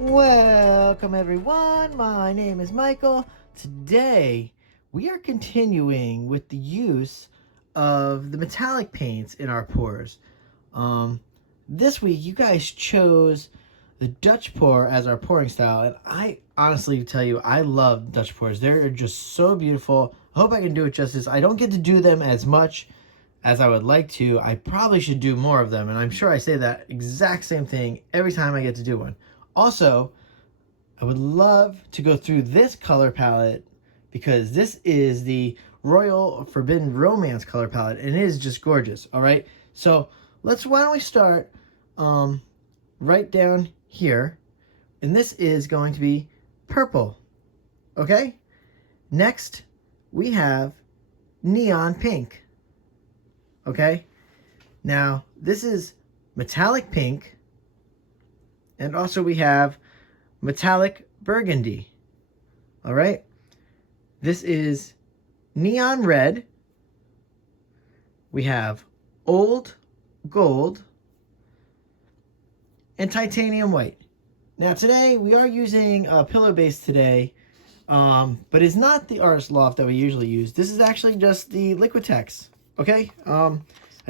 Welcome everyone, my name is Michael. Today we are continuing with the use of the metallic paints in our pours. This week you guys chose the Dutch pour as our pouring style, and I honestly tell you I love Dutch pours. They're just so beautiful. I hope I can do it justice. I don't get to do them as much as I would like to. I probably should do more of them, and I'm sure I say that exact same thing every time I get to do one. Also, I would love to go through this color palette because this is the Royal Forbidden Romance color palette, and it is just gorgeous. All right, so why don't we start right down here, and this is going to be purple. Okay, next we have neon pink. Okay, now this is metallic pink. And also we have metallic burgundy. All right. This is neon red. We have old gold and titanium white. Now today we are using a pillow base today, but it's not the artist loft that we usually use. This is actually just the Liquitex. Okay. I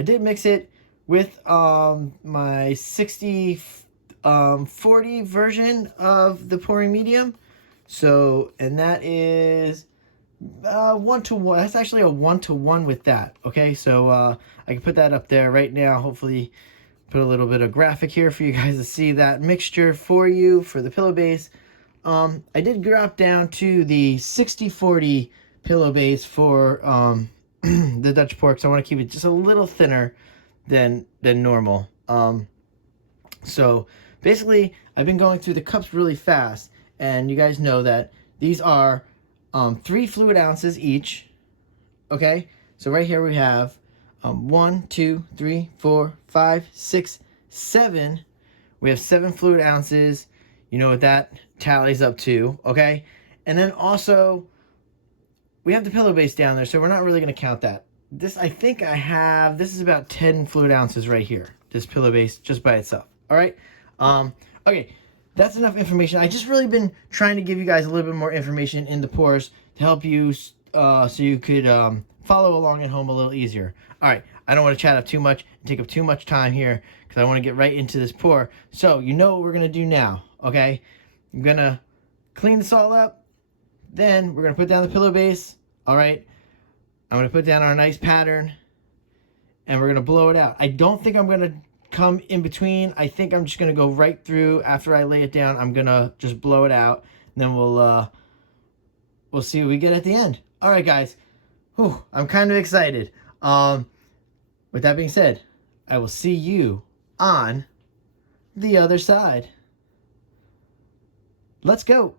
did mix it with my 60/40 version of the pouring medium. So, and that is 1-to-1. That's actually a 1-to-1 with that. Okay, so I can put that up there right now. Hopefully put a little bit of graphic here for you guys to see that mixture for you for the pillow base. I did drop down to the 60/40 pillow base for the Dutch pour, because I want to keep it just a little thinner than normal. So basically, I've been going through the cups really fast, and you guys know that these are 3 fluid ounces each. Okay, so right here we have 1, 2, 3, 4, 5, 6, 7. We have 7 fluid ounces. You know what that tallies up to, okay? And then also, we have the pillow base down there, so we're not really going to count that. This, I think I have, this is about 10 fluid ounces right here, this pillow base just by itself. All right. Okay, that's enough information. I just really been trying to give you guys a little bit more information in the pours to help you so you could follow along at home a little easier. All right, I don't want to chat up too much and take up too much time here because I want to get right into this pour. So you know what we're going to do now, okay? I'm going to clean this all up. Then we're going to put down the pillow base, all right? I'm going to put down our nice pattern, and we're going to blow it out. I don't think I'm going to come in between. I think I'm just going to go right through after I lay it down. I'm going to just blow it out, and then we'll see what we get at the end. All right, guys. Whew, I'm kind of excited. With that being said, I will see you on the other side. Let's go.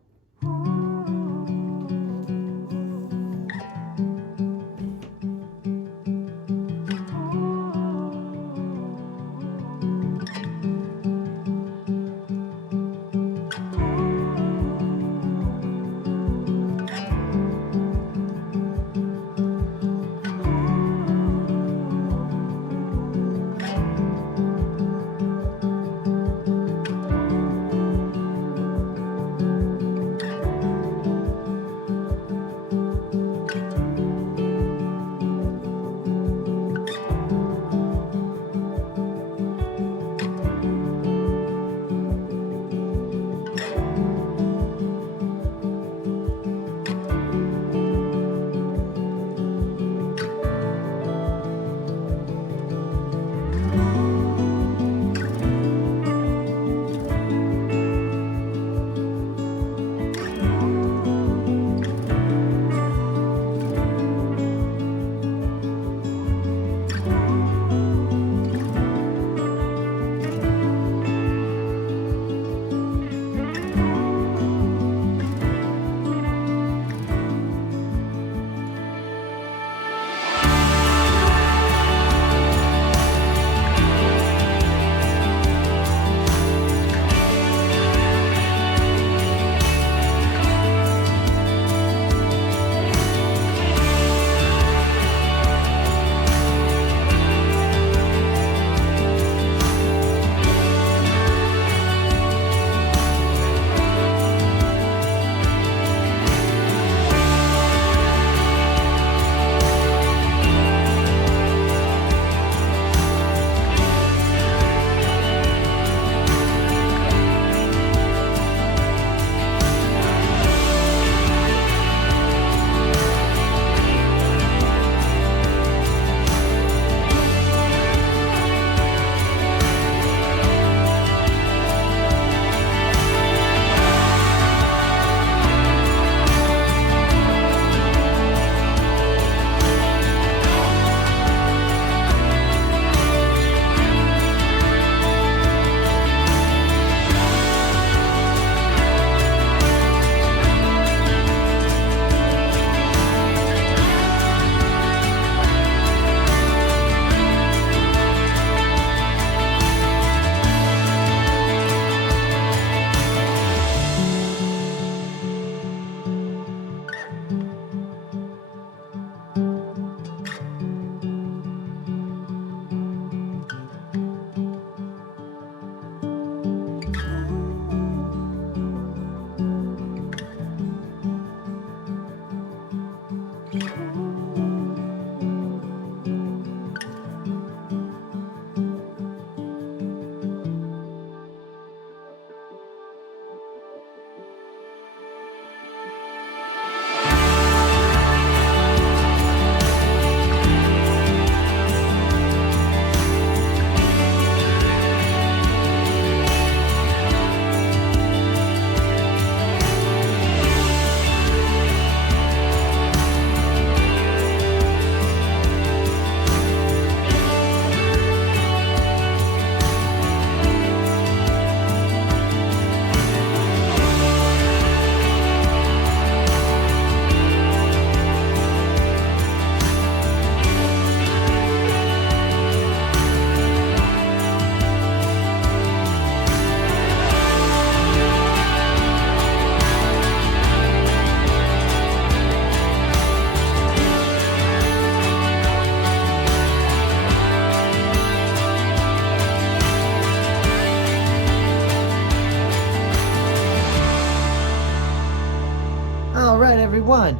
Alright everyone,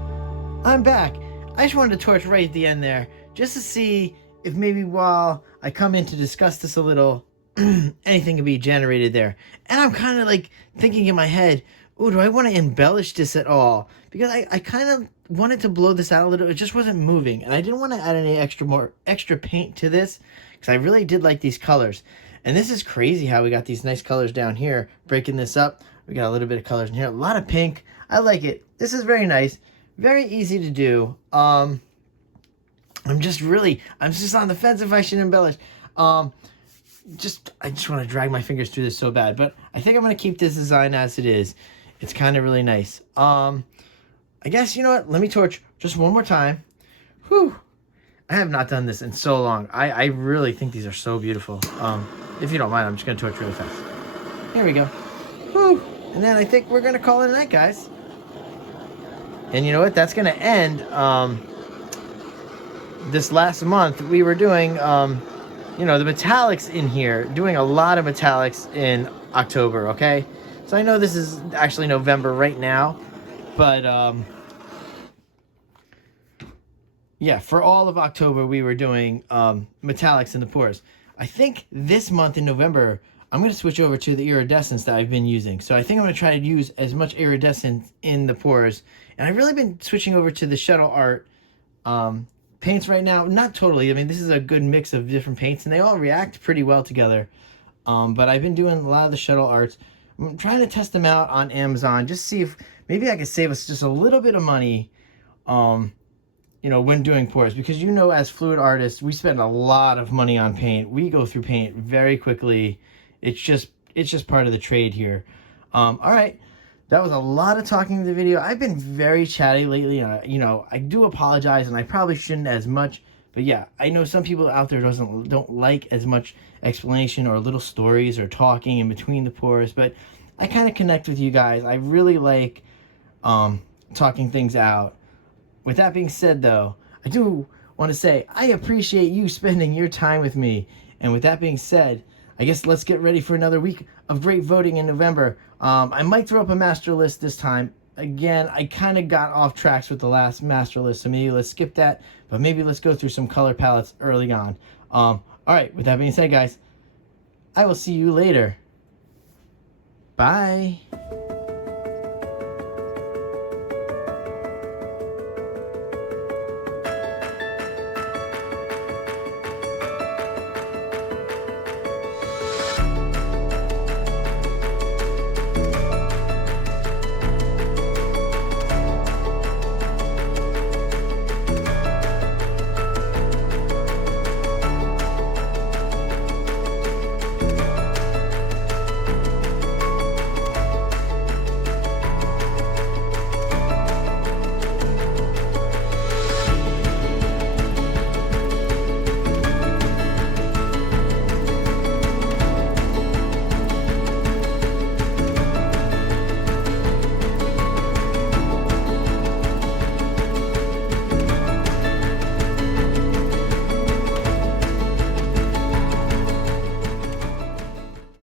I'm back. I just wanted to torch right at the end there, just to see if maybe while I come in to discuss this a little, anything can be generated there. And I'm kind of like thinking in my head, oh, do I want to embellish this at all? Because I kind of wanted to blow this out a little. It just wasn't moving. And I didn't want to add any extra paint to this, because I really did like these colors. And this is crazy how we got these nice colors down here. Breaking this up, we got a little bit of colors in here. A lot of pink. I like it. This is very nice. Very easy to do. I'm just on the fence if I should embellish. I just want to drag my fingers through this so bad. But I think I'm going to keep this design as it is. It's kind of really nice. I guess, you know what? Let me torch just one more time. Whew. I have not done this in so long. I really think these are so beautiful. If you don't mind, I'm just going to torch really fast. Here we go. Whew. And then I think we're going to call it a night, guys. And you know what? That's going to end this last month. We were doing, you know, the metallics in here. Doing a lot of metallics in October, okay? So I know this is actually November right now. But, yeah, for all of October, we were doing metallics in the pores. I think this month in November, I'm going to switch over to the iridescence that I've been using. So I think I'm going to try to use as much iridescence in the pores. And I've really been switching over to the shuttle art paints right now. Not totally. I mean, this is a good mix of different paints, and they all react pretty well together. But I've been doing a lot of the shuttle arts. I'm trying to test them out on Amazon, just see if maybe I could save us just a little bit of money, you know, when doing pours. Because, you know, as fluid artists, we spend a lot of money on paint. We go through paint very quickly. It's just part of the trade here. All right. That was a lot of talking in the video. I've been very chatty lately. You know, I do apologize, and I probably shouldn't as much. But yeah, I know some people out there don't like as much explanation or little stories or talking in between the pours. But I kind of connect with you guys. I really like talking things out. With that being said, though, I do want to say I appreciate you spending your time with me. And with that being said, I guess let's get ready for another week of great voting in November. I might throw up a master list this time. Again, I kind of got off tracks with the last master list, so maybe let's skip that. But maybe let's go through some color palettes early on. All right, with that being said, guys, I will see you later. Bye.